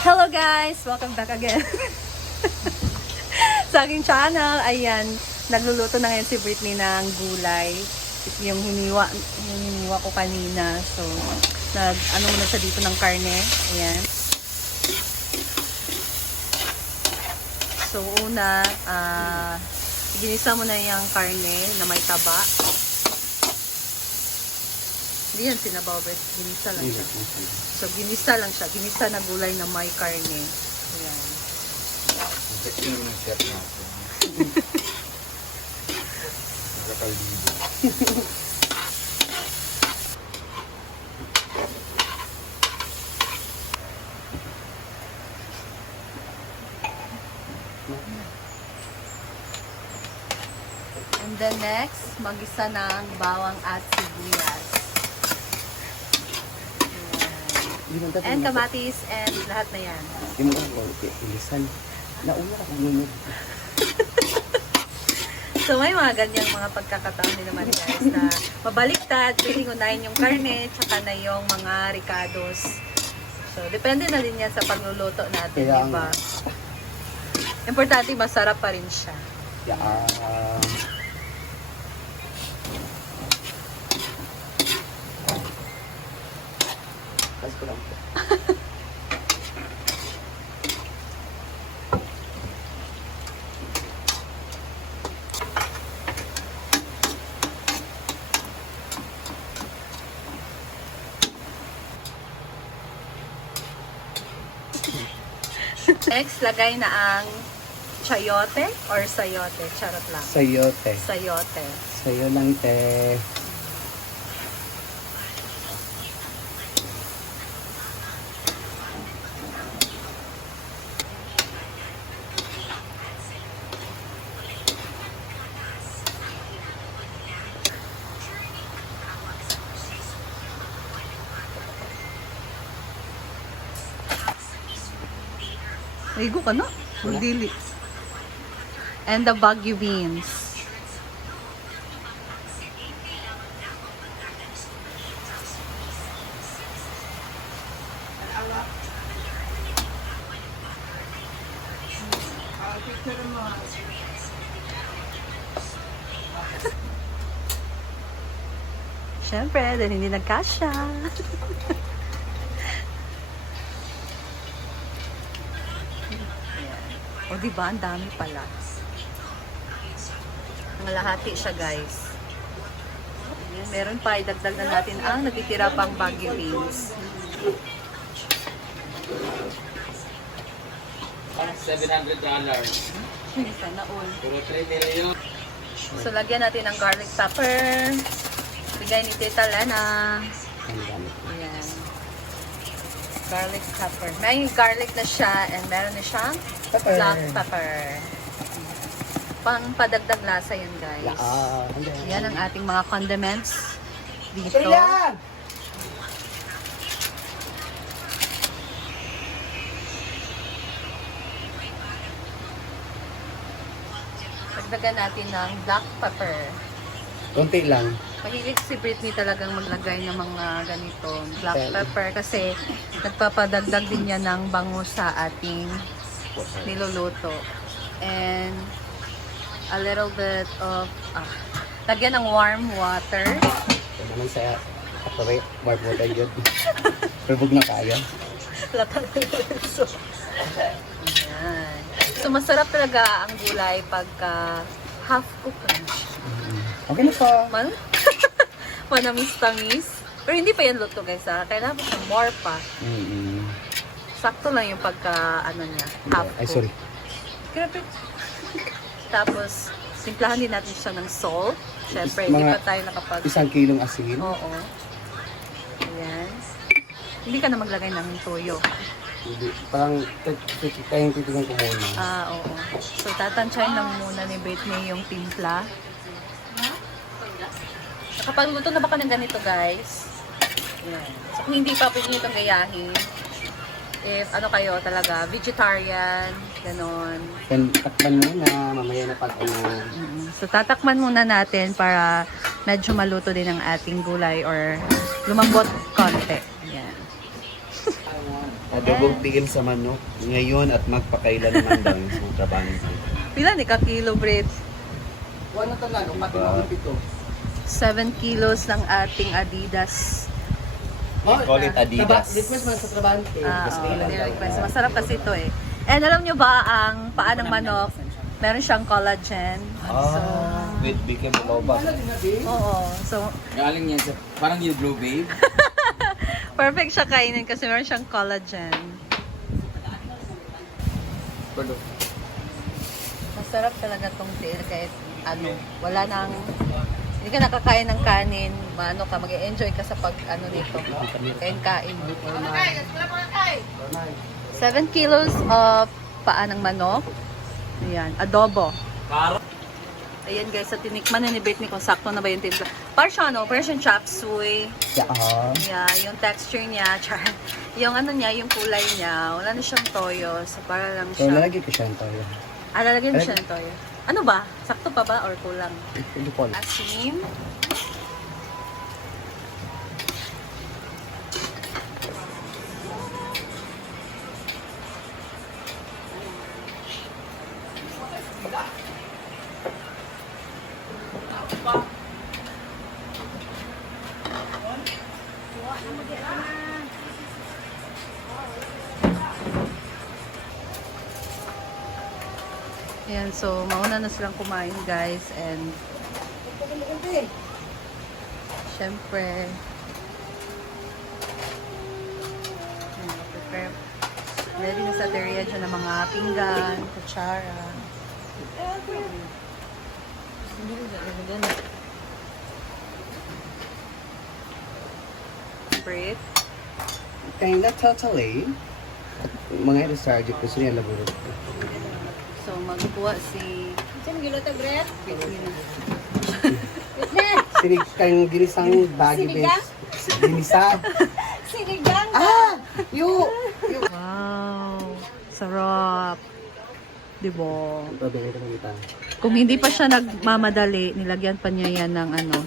Hello guys! Welcome back again sa aking channel. Ayan, nagluluto na ngayon si Britney ng gulay. Yung hiniwa ko kanina. So, ano muna siya dito ng karne. Ayan. So, una, ginisa mo na yung karne na may taba. Hindi yan sinabaw, but ginisa lang siya. So, ginisa lang siya. Ginisa na gulay na may karne. Ayan. Ito naman ang chef natin. Nakakalbido. And then next, mag-isa ng bawang at sibuyas. And kamatis and lahat na yan. Hindi mo lang ilisan. Nauna ako nunod. So may mga ganyang mga pagkakataon din naman guys na mabaliktad, pwedeng unahin yung karne, tsaka na yung mga ricados. So depende na din yan sa pagluluto natin, Kaya diba? Importante masarap pa rin siya. Tapos ko lang po. Next, lagay na ang chayote or sayote. Charot lang. Sayote. Sayote. Sayo lang, te. Ligo ka na. Magdili. And the Baguio beans. Siyempre, dahil hindi nagkasya. O diba, ang dami pala. Ngalahati siya guys. Ayan, meron pa, idagdag na natin ang natitira pang Baguio beans. $700. Sana all. Puro 3 million. So, lagyan natin ng garlic pepper. Bigay ni Tita Lana. Ayan. Garlic pepper. May garlic na siya and meron na siyang black pepper. Pang padagdag lasa yun guys. Yan ang ating mga condiments dito. Dagdagan natin ng black pepper. Konti lang. Mahilig si Britney talagang maglagay ng mga ganito black pepper kasi nagpapadagdag din yan ng bango sa ating niluluto. And a little bit of lagyan ng warm water. Ito naman sa kaparay. Warm water yun. Pabog na kaya. Ayan. So masarap talaga ang gulay pagka half cooked. Okay na pa. Manamis-tamis. Pero hindi pa yan luto guys ha. Kailangan pa more pa. Sakto lang yung pagka niya, half cooked. Ay, sorry. Grabe. Tapos, simplahan din natin siya ng salt. Siyempre, hindi pa tayo nakapag... 1 kilong asin. Oo. Ayan. Hindi ka na maglagay ng toyo. Hindi. Parang tayong titigan ko muna. Oo. So, tatansyahin lang muna ni Britney yung timpla. Kapag luto na ba ka ng ganito, guys? Ayan. So, kung hindi pa pwede nyo itong gayahin, if kayo talaga, vegetarian, ganon. Then, takpan muna. Mamaya na pag So, tatakman muna natin para medyo maluto din ang ating gulay or lumambot konti. Yan. Adobong tiil sa manok. Ngayon at magpakailan naman daw yung mga trabahante. Pila ni ka kilo, Brit? Ano talaga, pati mga pito. 7 kilos ng ating Adidas. Call it Adidas. Request man sa trabante. Request. Masarap kasi ito eh. And alam nyo ba, ang paa ng manok, meron siyang collagen. With Bikini Biloba. Oo. So, Galing yan sa, parang you glow babe. perfect siya kainin kasi meron siyang collagen. Masarap talaga tong tail kahit ano, wala nang, hindi ka nakakain ng kanin, maano ka, mag-enjoy ka sa pag, ano nito, kain-kain. 7 kilos of paa ng manok. Ayan, adobo. Ayan guys, sa tinikman na ni Britney kung sakto na ba yung timpla. Para siya, no? Para siyang chop suey. Yeah, yung texture niya, char. Yung ano niya, yung kulay niya, wala na siyang toyo. So, para lang So, siya. nalagay ko siya ng toyo. Lalagyan mo siya ng toyo. Ano ba? Sakto pa ba or kulang? Hindi ko alam. Asin. Ayan, so mauna na silang kumain guys and syempre prepare ready na sa area dyan ng mga pinggan, kutsara. Brit. Kinda totally. Mga sarjik ko siya laburo. So magkuha si Sinig kang ginisang baggy base. Ginisa. Sinigang! Yo! wow, sarap. Diba? Pabili ka ng kita. Kung hindi pa siya nagmamadali, nilagyan pa niya yan ng ano,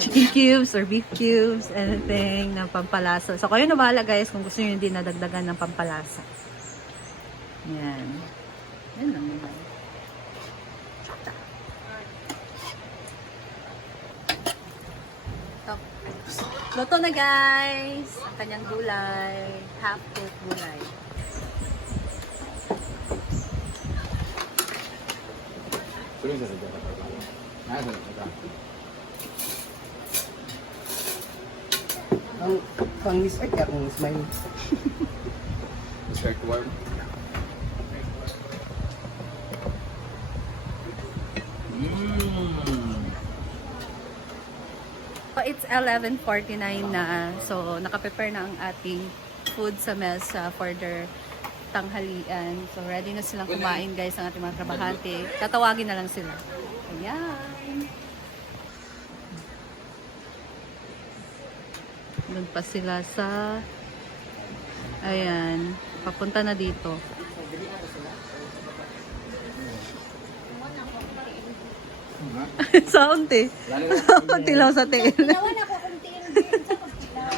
chicken cubes or beef cubes, anything na pampalasa. So, kayo na bahala guys kung gusto niyo din nadagdagan ng pampalasa. Yan. Yan lang yun. So, luto na guys! Ang kanyang gulay. Half-cooked gulay. Ang pangis ay kaya kung smile. Start warm. So, it's 11:49 na. So, nakaprepare na ang ating food sa mesa for their tanghalian. So, ready na silang kumain guys ang ating mga trabahante. Tatawagin na lang sila. Ayan. Doon pa sila sa... Ayan. Papunta na dito. Sound eh. Sound tilaw sa tail. Dawan ako kung tiin din sa pagkilaw.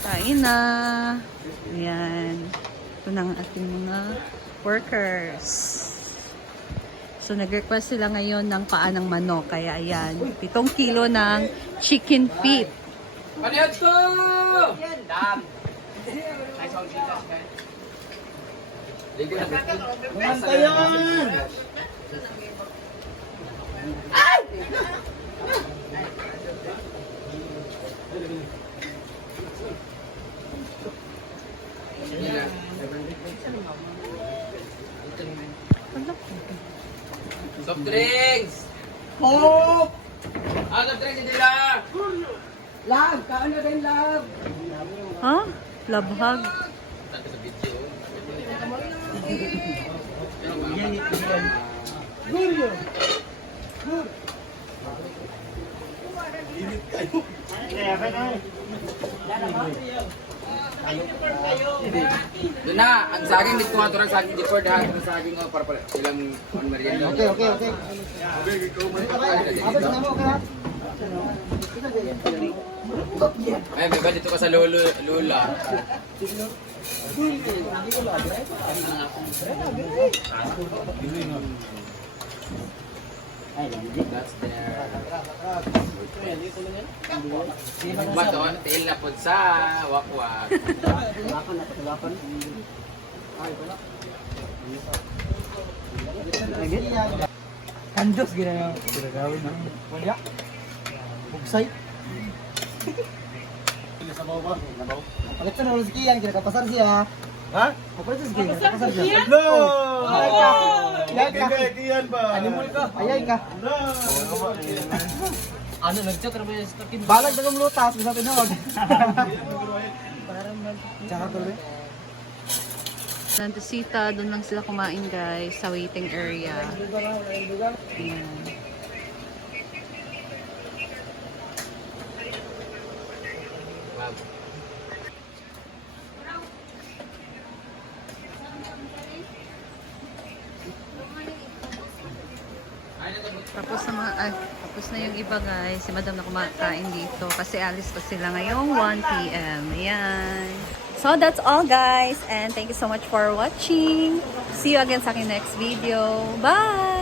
Kain na. Ayan. Ito na ang ating mga workers. So, nag-request sila ngayon ng paa ng manok. Kaya ayan, 7 kilo ng chicken feet. Palihat ko! Soft drinks! Hope! Soft drinks, hindi lang! Love! Kaano din love? Ha? Labhag. Guryo! Doon na, ang saging dito nga turang saging di for dahan ng saging nga para pala ilang merienda. Okay. Abot na mo ka. Ay, may ba dito ka sa lula? That's there. Bato, tail na po sa wakwak. Kandos gina yung ginagawin ng wala. Bugsay. Palit sa nung sikiyan, kinakapasar siya. Ha? Palit sa sikiyan, kinakapasar siya. No! Ayay ka! Ayay ka! Kiyan ba? Animal ka? Ayay ka! No! Ano, nag-chat na ba yung stokin? Balag na kumlutas, bisa tinawag. Tsaka tuloy. Nantisita, doon lang sila kumain guys, sa waiting area. Ayan. Tapos na yung iba guys. Si Madam na kumakain dito kasi alis pa sila ngayong 1 PM. Ayan. So that's all guys and thank you so much for watching. See you again sa aking next video. Bye!